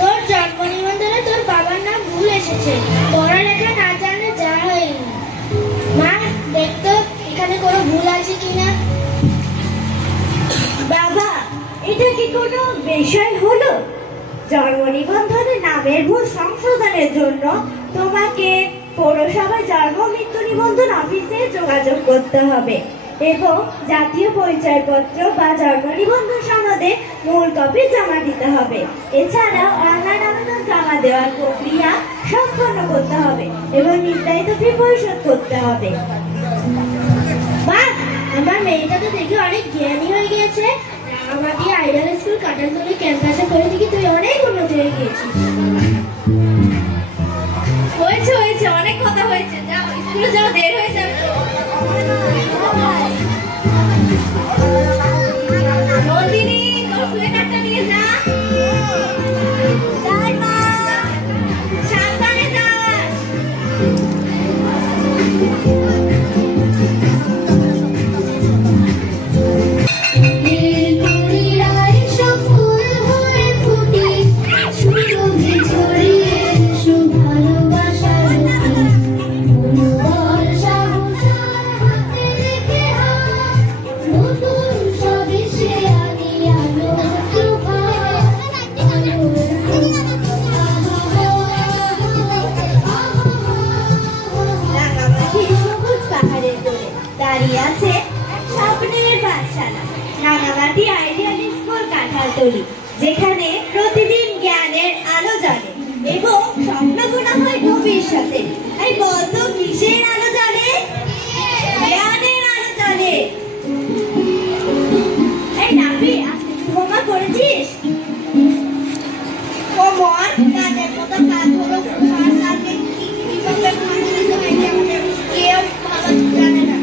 তোর জন্ম নিবন্ধনে তোর বাবার নাম ভুল এসেছে, পড়ালেখা না জানলে যা হয়নি। মা দেখতো এখানে কোনো ভুল আছে কিনা। বাবা, এটা কি কোনো বিষয় হলো? জন্ম নিবন্ধনে নামের ভুল সংশোধনের জন্য তোমাকে পৌরসভা জন্ম মৃত্যু নিবন্ধন অফিসে যোগাযোগ করতে হবে এবং জাতীয় পরিচয়পত্র বা জন্ম নিবন্ধন সনদে মূল কপি জমা দিতে হবে। এছাড়াও অনলাইন আবেদন জমা দেওয়ার প্রক্রিয়া সম্পন্ন করতে হবে এবং নির্ধারিত ফি পরিশোধ করতে হবে। মা, আমার মেয়েটা তো দেখে অনেক জ্ঞানী হয়ে গিয়েছে। আমাকে আইডিয়াল স্কুল কাটালতলী ক্যাম্পাসে করে দেখি তুই অনেক উন্নতি হয়ে গিয়েছিস। হয়েছে হয়েছে, অনেক কথা হয়েছে, যাও স্কুলে যাও, দেরি হয়ে যাবে। নন্দিনী, তোর সুয়েটারটা নিয়ে যা। যাই মা, সাবধানে যাস। যেখানে প্রতিদিন জ্ঞানের আলো জ্বলে এবং স্বপ্নগুলো হয় ভবিষ্যতে। এই বলতো কিসের আলো জ্বলে? জ্ঞানের আলো জ্বলে। এই নাপি, আজকে হোমওয়ার্ক করেছিস? হোমওয়ার্ক কাজের মতো কাজ হলো সাথে কিভাবে কেউ ভালো জানে না।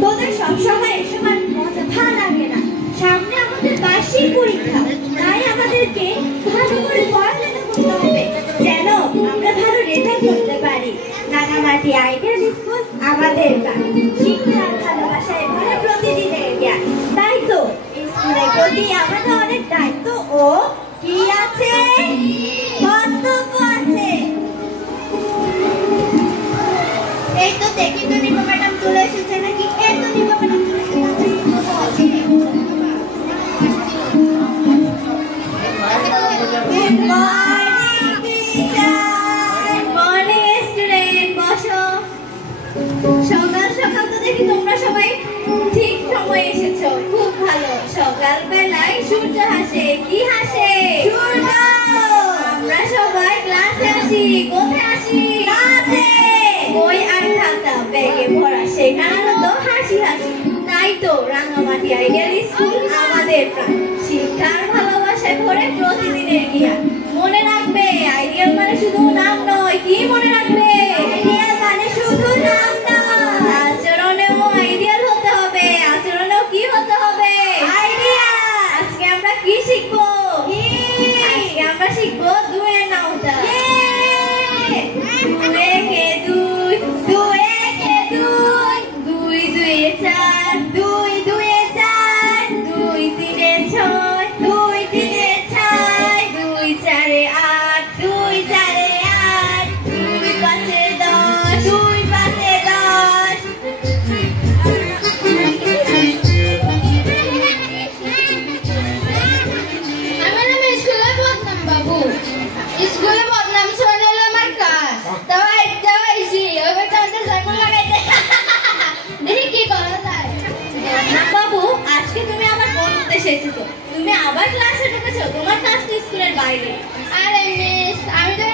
তোদের সবসময় এসব আর মজা ভালো লাগে না। সামনে আমাদের বার্ষিক পরীক্ষা, তাই আমাদেরকে ভালো করে পড়াশোনা করতে হবে যেন আমরা ভালো রেজাল্ট করতে পারি। রাঙামাটি আইডিয়াল স্কুল আমাদের শিক্ষার ভালোবাসায় ভরা প্রতিদিনের জ্ঞান। তাই তো স্কুলের প্রতি আমাদের অনেক দায়িত্ব ও কি আছে, কর্তব্য আছে। এই তো দেখি তো নিপা ম্যাডাম চলে এসেছে নাকি? এই তো নিপা ম্যাডাম চলে এসেছে। সকাল সকাল তো দেখি তোমরা সবাই ঠিক সময় এসেছো, খুব ভালো। সকাল বেলায় সূর্য হাসে। কি হাসে? সূর্য। আমরা সবাই ক্লাসে আসি। কোথায় আসি? ক্লাসে। বই আর খাতা ব্যাগে ভরা, সেখানে তো হাসি হাসি। তাই তো রাঙামাটি আইডিয়াল স্কুল আমাদের প্রাণ, শিক্ষার ভালোবাসায় ভরে প্রতিদিনের জ্ঞান। মনে রাখবে, আইডিয়াল মানে শুধু নাম নয়। কি মনে রাখবে? আইডিয়াল মানে শুধু নাম নয়, আচরণেও আইডিয়াল হতে হবে। আচরণেও কি হতে হবে? আইডিয়াল। আজকে আমরা কি শিখবো? আজকে আমরা শিখবো দুয়ের নামটা। দুই একে দুই, দুই একে দুই, দুই দুইয়ে চার, দুই দুইয়ে চার, দুই তিনে ছয়, দুই তিনে ছয়, দুই চারে আট, দুই চারে আট, দুই পাঁচে দশ, দুই পাঁচে দশ। আমার নাম স্কুলে বদনাম বাবু। স্কুলে বদনাম শুনে আমার কাজ। তাইছি ওই চাঁদে সাইকেল লাগাইতে দেখি কি করা যায়। না বাবু, আজকে তুমি আমার পড়তে এসেছো, তুমি আবার ক্লাসে ঢুকেছো। তোমার ক্লাস তো স্কুলের বাইরে। আরে মিস, আমি তো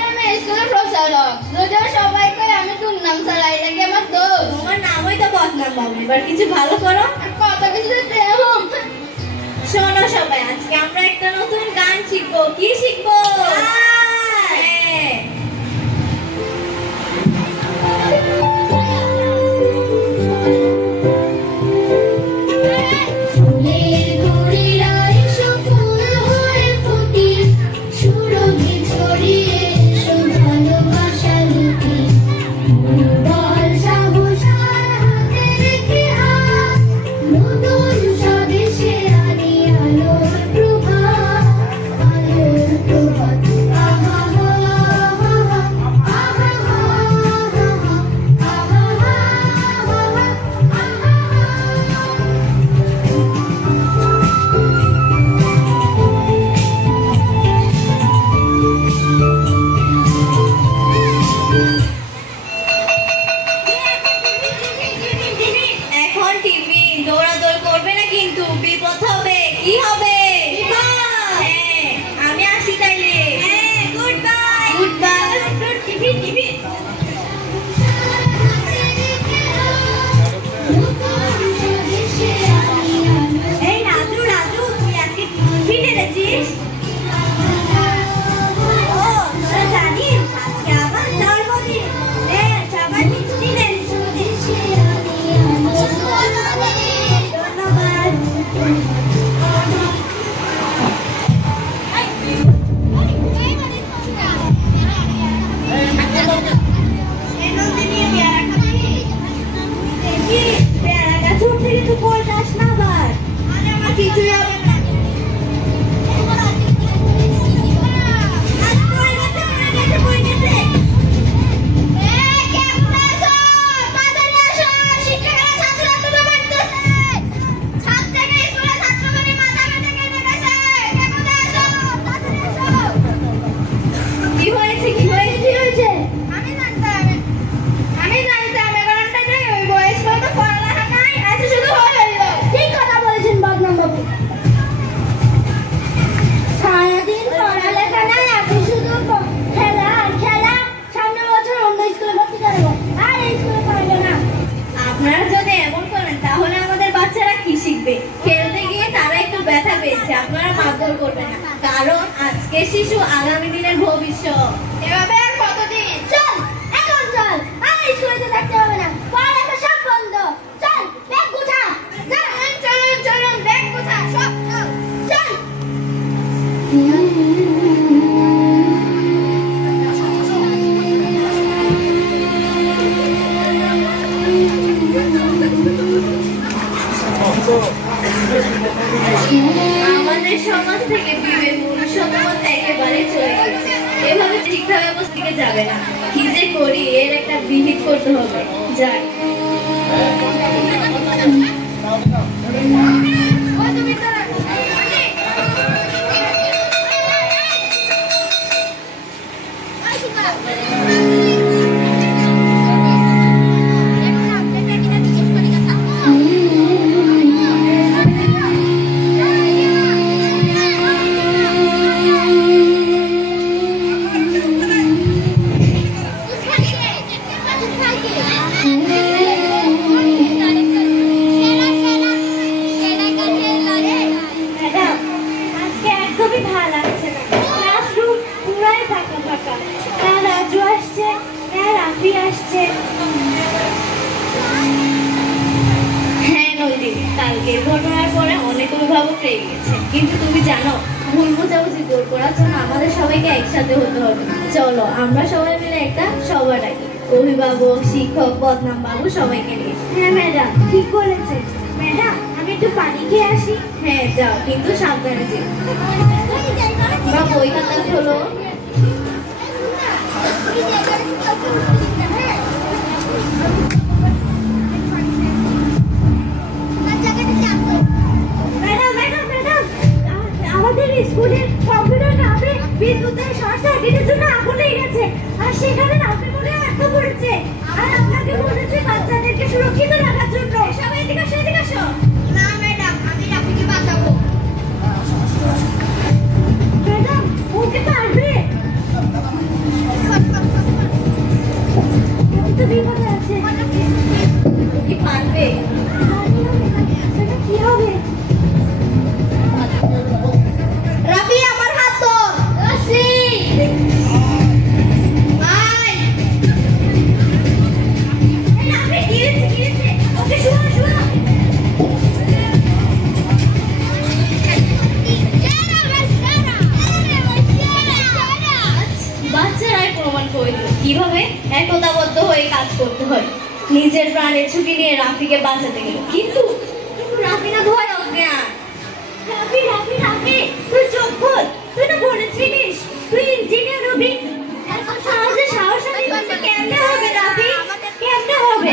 স্কুলের প্রচারক। যদিও সবাই কয় আমি দুর্নাম চালাই, নাকি আমার দোষ? তোমার নামই তো বদনাম বাবু। এবার কিছু ভালো করো। কত কিছু শোনো সবাই, আজকে আমরা একটা নতুন গান শিখবো। কি শিখবো? দৌড়াদৌড়ি করবে না কিন্তু, বিপদ হবে। কি হবে? হ্যাঁ, আমি আসি তাইলে। হ্যাঁ, good bye. Good bye. Tiffin tiffin. এই রাজু রাজু, তুই আজকে টিফিন এনেছিস? ও, তোরা জানিস আজকে আমার জন্মদিন। সবাই মিষ্টি নেন। ধন্যবাদ। পেয়ারা গাছ উঠতে কিন্তু পড়ে যাস না আবার। আমার কিছুই হবে না। আপনারা যদি এমন করেন তাহলে আমাদের বাচ্চারা কি শিখবে? খেলতে গিয়ে তারা একটু ব্যথা পেয়েছে, আপনারা মারধর করবেন না, কারণ আজকে শিশু আগামী দিনের ভবিষ্যৎ। এভাবে আর কতদিন? চল এখন চল, আর স্কুলে থাকতে হবে না, পড়ালেখা সব বন্ধ। চল ব্যাগ গুছা। চলুন চলুন চলুন, ব্যাগ গুছা সব। চল চল। আমাদের সমাজ থেকে বিবেক মনুষ্যত্ব একেবারে চলে গেছে। এভাবে শিক্ষা ব্যবস্থা থেকে যাবে না। কি যে করি, এর একটা বিহিত করতে হবে। যাই। হ্যাঁ নন্দিনী, কালকের ঘটনার পরে অনেক অভিভাবক রেগে গেছে, কিন্তু তুমি জানো ভুল বোঝাবুঝি দূর করার জন্য আমাদের সবাইকে একসাথে হতে হবে। চলো আমরা সবাই মিলে একটা সভা ডাকি, অভিভাবক, শিক্ষক, বদনাম বাবু সবাইকে নিয়ে। হ্যাঁ ম্যাডাম, ঠিক বলেছেন। ম্যাডাম, আমি একটু পানি খেয়ে আসি। হ্যাঁ যাও, কিন্তু সাবধানে যেও। বা বই খাতা খোলো। ম্যাডাম ম্যাডাম ম্যাডাম, আমাদের স্কুলের কম্পিউটার ল্যাবে বিদ্যুতের শর্ট সার্কিটের জন্য আগুন লেগে গেছে, আর সেখানে রাফি মনে আটকা পড়েছে, আর আপনাকে বলেছে বাচ্চাদেরকে সুরক্ষিত রাখার জন্য। সবাই এদিকে আসো, এদিকে আসো। না ম্যাডাম, আমি রাফিকে বাঁচাবো। ম্যাডাম, ওকে পারবে? তো বিপদে আছে। কি পারবে? কি হবে? রাফি, আমার হাত ধর। রাফি আয়। এই রাফি, কি হয়েছে? ওকে শুনো শুনো। বাচ্চারাই প্রমাণ করে দিল কিভাবে একতাবদ্ধ হয়ে কাজ করতে হয়। নিজের প্রাণের ঝুঁকি নিয়ে রাফিকে বাঁচাতে গেল, কিন্তু রাফি না ভয় অজ্ঞান। রাফি রাফি রাফি, তুই চোখ খোল। তুই তো বলেছিলিস তুই ইঞ্জিনিয়ার হবি। এত সহজে সাহস নিতে কেমনে হবে রাফি? কেমনে হবে?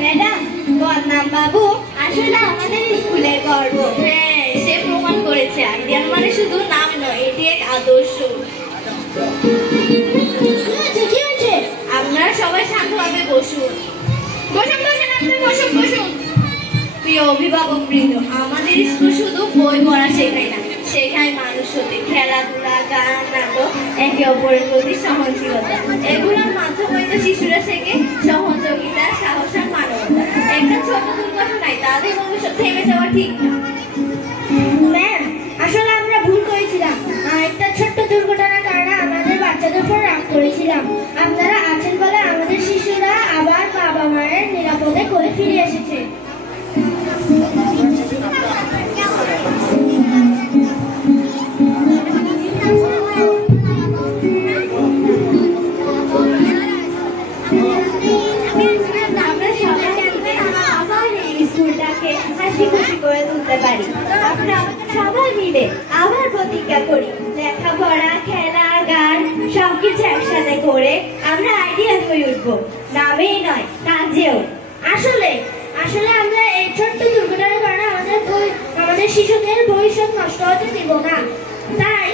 ম্যাডাম, বদনাম বাবু আসলে আমাদের স্কুলের গর্ব। হ্যাঁ, এসে প্রমাণ করেছে আইডিয়াল মানে শুধু নাম নয়, এটি এক আদর্শ। কি হয়েছে? আপনারা সবাই শান্তভাবে বসুন। বসুন বসুন, আপনি বসুন বসুন। প্রিয় অভিভাবক বৃন্দ, আমাদের স্কুল শুধু বই পড়া শেখায় না, শেখায় মানুষ হতে, খেলাধুলা, গান, নাটক, একে অপরের প্রতি সহনশীলতা। এগুলোর মাধ্যমে তো শিশুরা শেখে সহযোগিতা, সাহস আর মানবতা। একটা ছোট দুর্ঘটনায় তাদের ভবিষ্যৎ থেমে যাওয়া ঠিক না। ম্যাম, আসলে আমরা ভুল করেছিলাম। একটা ছোট্ট দুর্ঘটনার কারণে আমাদের বাচ্চাদের উপর রাগ করেছিলাম। আপনারা আছেন বলে আমাদের শিশুরা আবার বাবা মায়ের নিরাপদে করে ফিরে এসেছে। স্কুলটাকে হাসি খুশি করে তুলতে পারি। আমরা সবাই মিলে আবার প্রতিজ্ঞা করি, লেখাপড়া, খেলা, গান সবকিছু একসাথে করে আমরা আইডিয়াল হয়ে উঠবো, নামেই নয় কাজেও। আসলে আসলে আমরা এই ছোট্ট দুর্ঘটনার কারণে আমাদের শিশুদের ভবিষ্যৎ নষ্ট হতে দিব না। তাই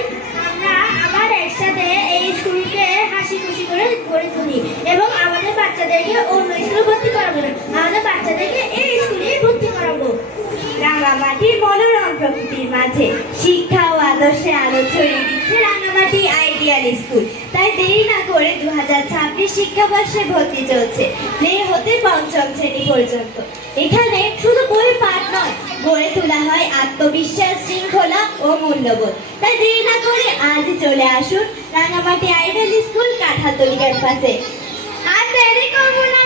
আমরা আবার একসাথে এই স্কুলকে হাসি খুশি করে গড়ে তুলি এবং আমাদের বাচ্চাদেরকে অন্য স্কুলে ভর্তি করাবো না, আমাদের বাচ্চাদেরকে এই স্কুলে ভর্তি করাবো। রাঙামাটির মনোরম প্রকৃতির মাঝে শিক্ষা ও আদর্শে আলো ছড়িয়ে দিচ্ছে রাঙামাটি আইডিয়াল স্কুল। তাই দেরি না করে 2026 শিক্ষাবর্ষে ভর্তি চলছে, প্লে হতে পঞ্চম শ্রেণী পর্যন্ত। এখানে শুধু বই পাঠ নয়, গড়ে তোলা হয় আত্মবিশ্বাস, শৃঙ্খলা ও মূল্যবোধ। তাই দেরি না করে আজই চলে আসুন রাঙামাটি আইডিয়াল স্কুল, কাঁঠালতলি ক্যাম্পাসে। আর দেরি করবো না।